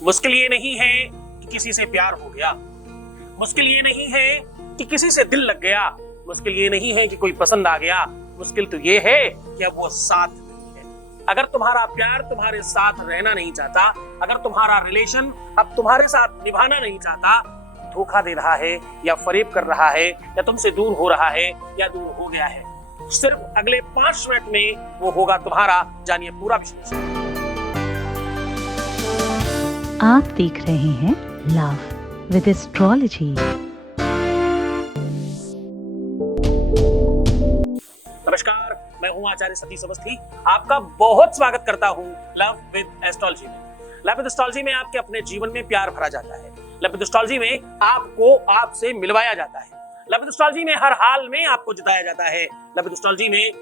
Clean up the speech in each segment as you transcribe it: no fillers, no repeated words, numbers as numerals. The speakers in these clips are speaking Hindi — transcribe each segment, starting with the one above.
मुश्किल ये नहीं है कि किसी से प्यार हो गया, मुश्किल ये नहीं है कि किसी से दिल लग गया, मुश्किल ये नहीं है कि कोई पसंद आ गया, मुश्किल तो ये है कि अब वो साथ नहीं है। अगर तुम्हारा प्यार तुम्हारे साथ रहना नहीं चाहता, अगर तुम्हारा रिलेशन अब तुम्हारे साथ निभाना नहीं चाहता, धोखा दे रहा है या फरेब कर रहा है या तुमसे दूर हो रहा है या दूर हो गया है, सिर्फ अगले 5 मिनट में वो होगा तुम्हारा, जानिए पूरा विश्लेषण। आप देख रहे हैं लव विद एस्ट्रोलॉजी। नमस्कार, मैं हूं आचार्य सतीश अवस्थी, आपका बहुत स्वागत करता हूं लव विद एस्ट्रोलॉजी में। लव विद एस्ट्रोलॉजी में आपके अपने जीवन में प्यार भरा जाता है। लव विद एस्ट्रोलॉजी में आपको आपसे मिलवाया जाता है। लव विद एस्ट्रोलॉजी में हर हाल में आपको जिताया जाता है। लव विद एस्ट्रोलॉजी में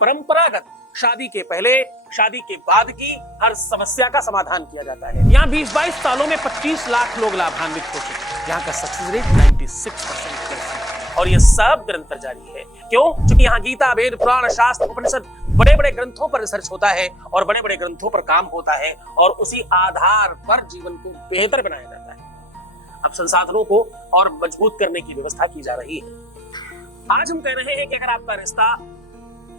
परंपरागत शादी के पहले, शादी के बाद की हर समस्या का समाधान किया जाता है। यहाँ 20-22 सालों में 25 लाख लोग लाभान्वित हो चुके हैं। यहाँ का सक्सेस रेट 96% और ये सब निरंतर जारी है। क्यों? क्योंकि यहाँ गीता, वेद, पुराण, शास्त्र, उपनिषद, बड़े बड़े ग्रंथों पर रिसर्च होता है और बड़े बड़े ग्रंथों पर काम होता है और उसी आधार पर जीवन को बेहतर बनाया जाता है। अब संसाधनों को और मजबूत करने की व्यवस्था की जा रही है। आज हम कह रहे हैं कि अगर आपका रिश्ता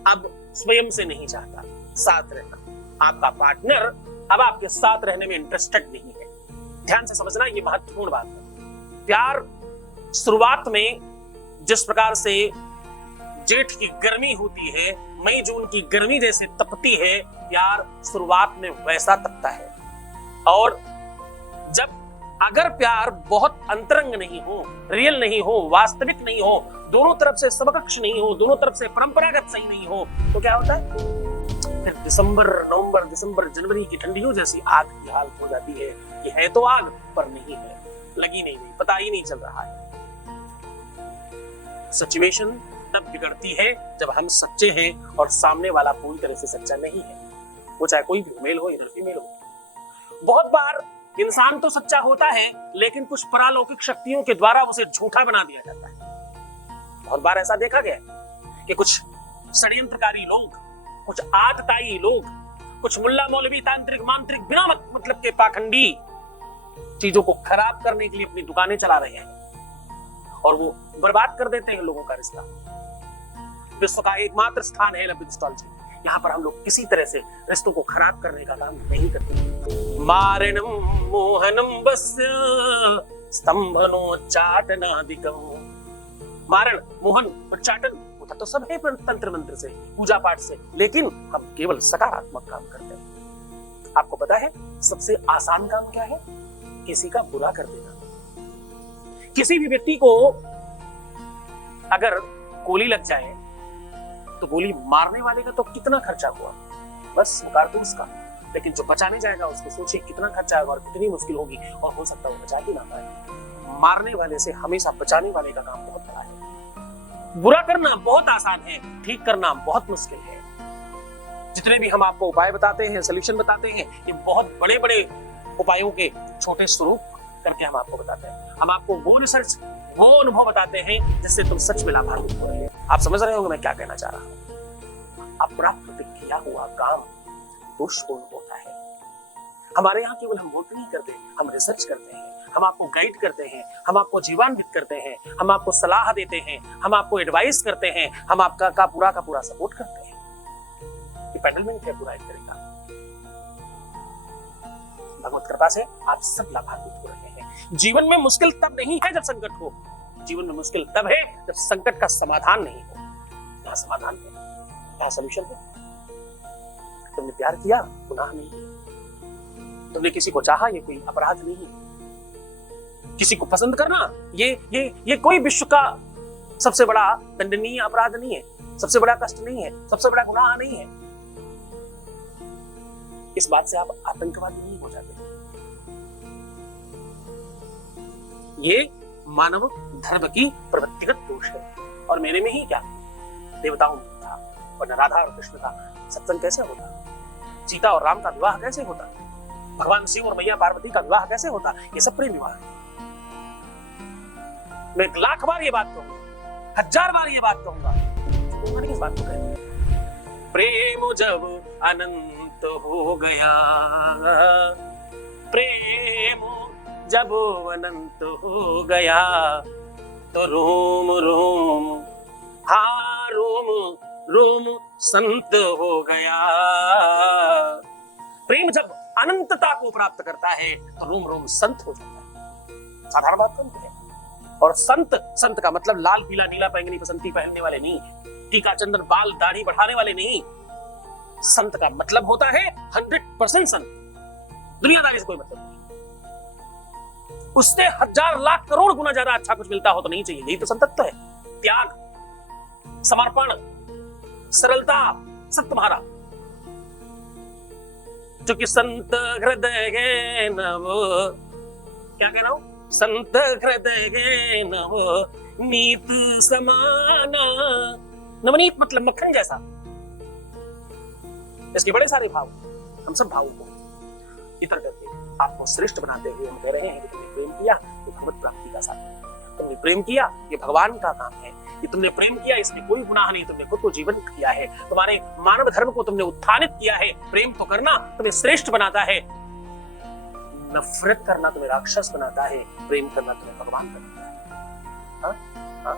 अब स्वयं से नहीं चाहता साथ रहना, आपका पार्टनर अब आपके साथ रहने में इंटरेस्टेड नहीं है, ध्यान से समझना, ये महत्वपूर्ण बात है। प्यार शुरुआत में जिस प्रकार से जेठ की गर्मी होती है, मई जून की गर्मी जैसे तपती है, प्यार शुरुआत में वैसा तपता है। और जब अगर प्यार बहुत अंतरंग नहीं हो, रियल नहीं हो, वास्तविक नहीं हो, दोनों तरफ से समकक्ष नहीं हो, दोनों तरफ से परंपरागत सही नहीं हो, तो क्या होता है? फिर दिसंबर, नवंबर, दिसंबर, जनवरी की ठंडियों जैसी आग की हालत हो जाती है कि है तो आग पर नहीं है, लगी नहीं, पता ही नहीं चल रहा है। सिचुएशन तब बिगड़ती है जब हम सच्चे हैं और सामने वाला पूरी तरह से सच्चा नहीं है, वो चाहे कोई भी मेल हो या फीमेल हो। बहुत बार इंसान तो सच्चा होता है लेकिन कुछ परालौकिक शक्तियों के द्वारा उसे झूठा बना दिया जाता है। बहुत बार ऐसा देखा गया कि कुछ षड्यंत्रकारी लोग, कुछ आतताई लोग, कुछ मुल्ला मौलवी, तांत्रिक, मांत्रिक, बिना मतलब के पाखंडी चीजों को खराब करने के लिए अपनी दुकानें चला रहे हैं और वो बर्बाद कर देते हैं लोगों का रिश्ता। विश्व का एकमात्र स्थान है लव विद एस्ट्रोलॉजी। यहाँ पर हम लोग किसी तरह से रिश्तों को खराब करने का काम नहीं करते। मारणम मोहनम वस्य स्तंभनो चाटनादिकम। मारण, मोहन और चाटन होता तो सब है तंत्र मंत्र से, पूजा पाठ से, लेकिन हम केवल सकारात्मक काम करते हैं। आपको पता है सबसे आसान काम क्या है? किसी का बुरा कर देना। किसी भी व्यक्ति को अगर गोली लग जाए तो गोली मारने वाले का तो कितना खर्चा हुआ, बस कारतूस का, लेकिन जो बचाने जाएगा उसको सोचिए कितना खर्चा होगा और कितनी मुश्किल होगी और हो सकता है वो बचा ही ना पाए। मारने वाले से हमेशा बचाने वाले का काम बहुत बड़ा है। बुरा करना बहुत आसान है, ठीक करना बहुत मुश्किल है। जितने भी हम आपको उपाय बताते हैं, सॉल्यूशन बताते हैं, ये बहुत बड़े बड़े उपायों के छोटे स्वरूप करके हम आपको बताते हैं। हम आपको वो रिसर्च, वो अनुभव बताते हैं जिससे तुम सच में लाभान्वित हो रहे हैं। आप समझ रहे होंगे मैं क्या कहना चाह रहा हूं। अप्राप्त किया हुआ काम दोषपूर्ण होता है। हमारे यहाँ केवल हम वोट नहीं करते, हम रिसर्च करते हैं, हम आपको गाइड करते हैं, हम आपको जीवान्वित करते हैं, हम आपको सलाह देते हैं, हम आपको एडवाइस करते हैं, हम आपका का पूरा सपोर्ट करते हैं। ये पेडलमेंट है पूरा एक तरीका। भगवत कृपा से आप सब लाभान्वित हो रहे हैं। जीवन में मुश्किल तब नहीं है जब संकट हो, जीवन में मुश्किल तब है जब संकट का समाधान नहीं हो। यहाँ समाधान है, यहाँ सॉल्यूशन है। तुमने प्यार किया, गुनाह नहीं किया। तुमने किसी को चाहा, ये कोई अपराध नहीं है। किसी को पसंद करना ये कोई विश्व का सबसे बड़ा दंडनीय अपराध नहीं है, सबसे बड़ा कष्ट नहीं है, सबसे बड़ा गुनाह नहीं है। इस बात से आप आतंकवादी नहीं हो जाते। ये मानव धर्म की प्रवृत्तिगत दोष है। और मेरे में ही क्या, देवताओं में था, वरना राधा और कृष्ण का सत्संग कैसे होता, सीता और राम का विवाह कैसे होता, भगवान शिव और मैया पार्वती का विवाह कैसे होता? ये सब प्रेम विवाह है। मैं 1,00,000 बार ये बात कहूंगा, 1000 बार ये बात कहूंगा, किस बात को कहते हैं? प्रेम जब अनंत हो गया प्रेम जब अनंत हो गया तो रोम रोम, हाँ रोम रोम संत हो गया। प्रेम जब अनंतता को प्राप्त करता है तो रोम रोम संत हो जाता है। साधारण बात तो है। और संत का मतलब लाल पीला नीला बैंगनी बसंती पहनने वाले नहीं, टीका चंदन बाल दाढ़ी बढ़ाने वाले नहीं। संत का मतलब होता है 100% संत, दुनियादारी से कोई मतलब नहीं। उससे 1000 लाख करोड़ गुना ज्यादा अच्छा कुछ मिलता हो तो नहीं चाहिए। यही तो संतत्व है। त्याग, समर्पण, सरलता, सब तुम्हारा। जो कि संत हृदय के नव, क्या कह रहा हूं, संत हृदय के नव नीत समाना। नवनीत मतलब मक्खन जैसा। इसके बड़े सारे भाव, हम सब भावों को इतर करके आपको श्रेष्ठ बनाते हुए हम कह रहे हैं कि तुमने प्रेम किया ये भगवत प्राप्ति का साधन है। तुमने प्रेम किया ये भगवान का काम है। कि तुमने प्रेम किया इसमें कोई गुनाह नहीं, तुमने खुद को जीवंत किया है, तुम्हारे मानव धर्म को तुमने उत्थानित किया है। प्रेम तो करना तुम्हें श्रेष्ठ बनाता है, नफरत करना तुम्हें राक्षस बनाता है, प्रेम करना तुम्हें भगवान बनाता है। हाँ? हाँ?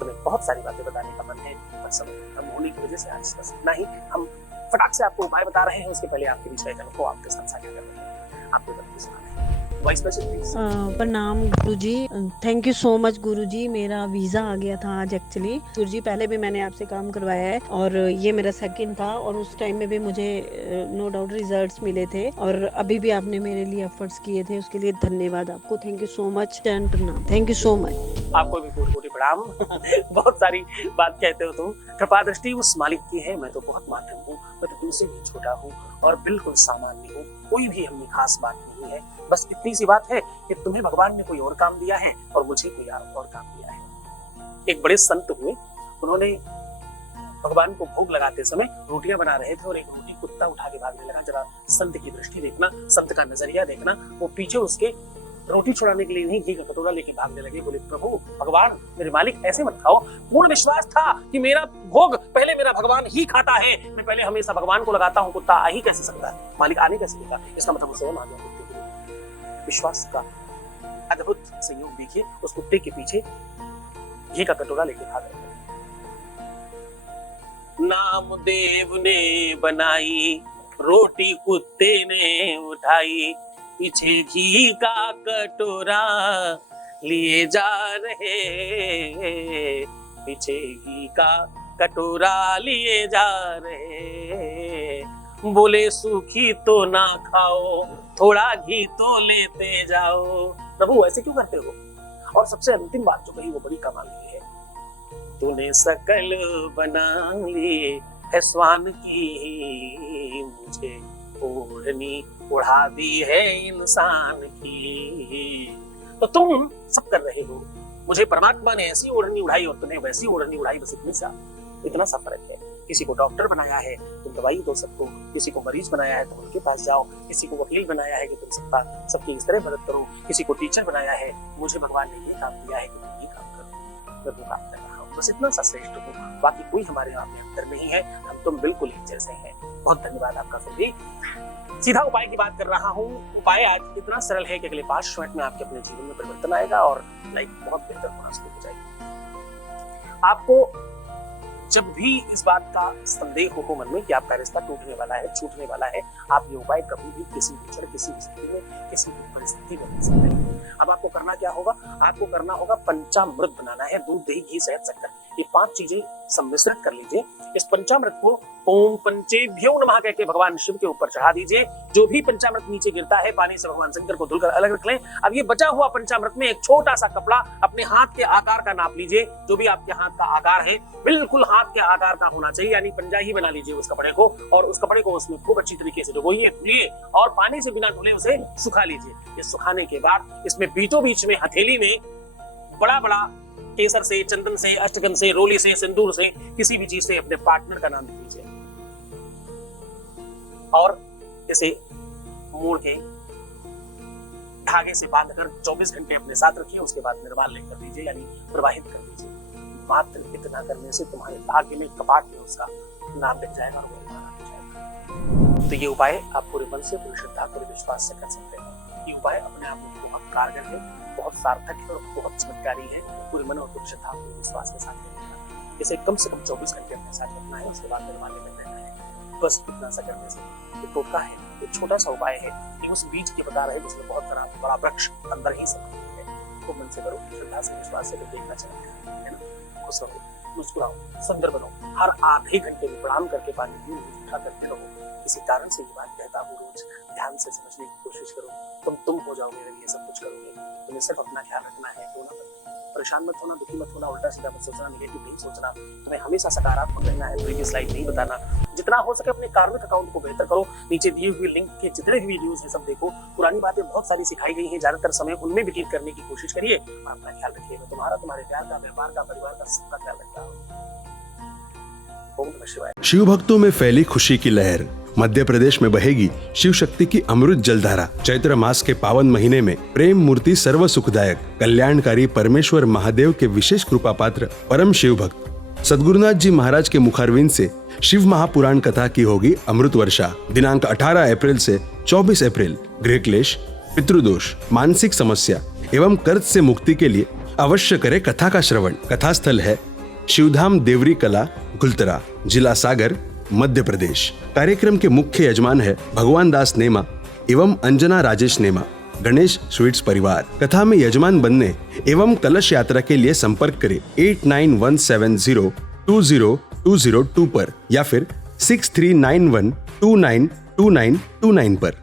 तुम्हें बहुत सारी बातें बताने का मन है, पर समय कम होने की वजह से आज बस इतना ही। हम फटाक से आपको उपाय बता रहे हैं, उसके पहले आपके बीच वचन को आपके साथ साझा कर रहे हैं। आपको बातें सुना रहे हैं। वाइस प्रेसिडेंट प्रणाम गुरुजी, थैंक यू सो मच गुरुजी। मेरा वीज़ा आ गया था आज एक्चुअली। गुरुजी पहले भी मैंने आपसे काम करवाया है और ये मेरा सेकंड था, और उस टाइम में भी मुझे नो डाउट रिजल्ट्स मिले थे, और अभी भी आपने मेरे लिए एफर्ट्स किए थे, उसके लिए धन्यवाद आपको। Thank you so much and प्रणाम। Thank you so much. आपको भी कोटि कोटि प्रणाम। बहुत सारी बात कहते हो तुम। कृपा दृष्टि उस मालिक की है, मैं तो बहुत माध्यम हूँ, मैं तो तुमसे भी छोटा हूँ और बिल्कुल सामान्य हूँ। कोई भी हमें खास बात नहीं है। बस इतनी सी बात है कि तुम्हें भगवान ने कोई और काम दिया है और मुझे कोई और काम दिया है। एक बड़े संत हुए, उन्होंने भगवान को भोग लगाते समय रोटियां बना रहे थे और एक रोटी कुत्ता उठा के भागने लगा। जरा संत की दृष्टि देखना, संत का नजरिया देखना। वो पीछे उसके रोटी छुड़ाने के लिए नहीं, घी का कटोरा लेके भागने लगे। बोले प्रभु भगवान मेरे मालिक ऐसे मत खाओ। पूर्ण विश्वास था कि मेरा भोग पहले मेरा भगवान ही खाता है, मैं पहले हमेशा भगवान को लगाता हूँ, कुत्ता आ ही कैसे सकता है, मालिक आने कैसे देगा। इसका मतलब उसे आ गया। विश्वास का अद्भुत संयोग देखिए, उस कुत्ते के पीछे घी का कटोरा लेके भाग रहे। नाम देव ने बनाई, रोटी कुत्ते ने उठाई, पीछे घी का कटोरा लिए जा रहे, पीछे घी का कटोरा लिए जा रहे। बोले सूखी तो ना खाओ, थोड़ा घी तो लेते जाओ। प्रभु ऐसे क्यों करते हो? और सबसे अंतिम बात जो कही वो बड़ी कमाल की है। तूने सकल बना लिए है स्वान की, मुझे ओढ़नी उड़ा दी है इंसान की। तो तुम सब कर रहे हो, मुझे परमात्मा ने ऐसी ओढ़नी उड़ाई और तुम्हें वैसी ओढ़नी उड़ाई, बस इतना सा फर्क है। किसी को डॉक्टर बनाया है तुम दवाई दो सबको, किसी को मरीज बनाया है तुम उनके पास जाओ, किसी को वकील बनाया है कि तुम सबकी इस तरह मदद करो, किसी को टीचर बनाया है। मुझे भगवान ने ये काम दिया है कि तुम ये काम करो, मैं वो काम कर रहा हूँ। बस इतना सा श्रेष्ठ हूँ, बाकी कोई हमारे यहाँ पे अंतर नहीं है, हम तुम बिल्कुल एक जैसे हैं। बहुत धन्यवाद आपका। फिर भी सीधा उपाय की बात कर रहा हूँ। उपाय आज इतना सरल है कि अगले 5 मिनट में आपके अपने जीवन में परिवर्तन आएगा और लाइफ बहुत बेहतर होना शुरू हो जाएगी। आपको जब भी इस बात का संदेह हो मन में कि आपका रिश्ता टूटने वाला है, छूटने वाला है, आप ये उपाय कभी भी किसी भी क्षण, किसी भी स्थिति में, किसी भी परिस्थिति में कर सकते हैं। अब आपको करना क्या होगा? आपको करना होगा पंचामृत बनाना है, दूध, दही, घी, शहद, शक्कर, ये 5 चीजें सम्मिश्रित कर लीजिए। इस पंचामृत को ओम पंचेभ्यो नमः कहकर भगवान शिव के ऊपर चढ़ा दीजिए। जो भी पंचामृत नीचे गिरता है पानी से भगवान शंकर को धुलकर अलग रख लें। अब ये बचा हुआ पंचामृत में एक छोटा सा कपड़ा अपने हाथ के आकार का नाप लीजिए। जो भी आपके हाथ का आकार है बिल्कुल हाथ के आकार का होना चाहिए, यानी पंजा ही बना लीजिए उस कपड़े को, और उस कपड़े को उसमें खूब अच्छी तरीके से डुबोइए, धुलिए और पानी से बिना धुले उसे सुखा लीजिए। ये सुखाने के बाद इसमें बीचों बीच में हथेली में बड़ा बड़ा केसर से, चंदन से, अष्टगंध से, रोली से, सिंदूर से, किसी भी चीज से अपने पार्टनर का नाम लिख लीजिए और इसे मोड़ के धागे से बांधकर 24 घंटे अपने साथ रखिए। उसके बाद निर्वाल कर दीजिए, यानी प्रवाहित कर दीजिए। मात्र इतना करने से तुम्हारे भाग्य में कपाट में उसका नाम लिख जाएगा और वो जाएगा। तो ये उपाय आप पूरे मन से, पूरी श्रद्धा, पूरे विश्वास से कर सकते हैं। ये उपाय अपने आप में बहुत कारगर है, बहुत सार्थक है और बहुत चमत्कारी है। पूरे मन और पूरी श्रद्धा, पूरे विश्वास के साथ करिएगा। इसे कम से कम 24 घंटे अपने साथ रखना है, उसके बाद निर्माल्य कर देना है। बस इतना सा करने से ये टोटका है, एक छोटा सा उपाय है। ये उस बीज के बता रहे जिसमें बहुत बड़ा वृक्ष अंदर ही से है। तो मन से करो, श्रद्धा से, विश्वास से, देखना चलेगा, है ना। खुश रहो, मुस्कुराओ, सुंदर बनो। हर आधे घंटे में प्रणाम करके पानी पीओ, उठा करते रहो। किसी कारण से ये बात कहता हूँ, रोज ध्यान से समझने की कोशिश करो। तुम हो जाओगे अगर ये सब कुछ करोगे। तुम्हें सिर्फ अपना ख्याल रखना है, रोना मत, परेशान मत होना, दुखी मत होना, उल्टा सीधा मत सोचना, नेगेटिव नहीं सोचना। तुम्हें हमेशा सकारात्मक रहना है, प्रीवियस लाइफ नहीं बताना। जितना हो सके अपने कार्मिक अकाउंट को बेहतर करो। नीचे दिए हुए लिंक के जितने भी वीडियोस हैं सब देखो। पुरानी बातें बहुत सारी सिखाई गई हैं, ज्यादातर समय उनमें व्यतीत करने की कोशिश करिए और अपना ख्याल रखिए। मैं तुम्हारा, तुम्हारे प्यार का, व्यापार का, परिवार का, सबका ख्याल रखता हूँ। ओम नमः शिवाय। शिव भक्तों में फैली खुशी की लहर। मध्य प्रदेश में बहेगी शिव शक्ति की अमृत जलधारा। चैत्र मास के पावन महीने में प्रेम मूर्ति सर्व सुखदायक कल्याणकारी परमेश्वर महादेव के विशेष कृपा पात्र परम शिव भक्त सद्गुरुनाथ जी महाराज के मुखारविंद से शिव महापुराण कथा की होगी अमृत वर्षा। दिनांक 18 अप्रैल से 24 अप्रैल गृह क्लेश, पितृदोष, मानसिक समस्या एवं कर्ज से मुक्ति के लिए अवश्य करे कथा का श्रवण। कथा स्थल है शिवधाम देवरी कला, गुलतरा, जिला सागर, मध्य प्रदेश। कार्यक्रम के मुख्य यजमान है भगवान दास नेमा एवं अंजना राजेश नेमा, गणेश स्वीट्स परिवार। कथा में यजमान बनने एवं कलश यात्रा के लिए संपर्क करें 8917020202 पर या फिर 6391292929 पर।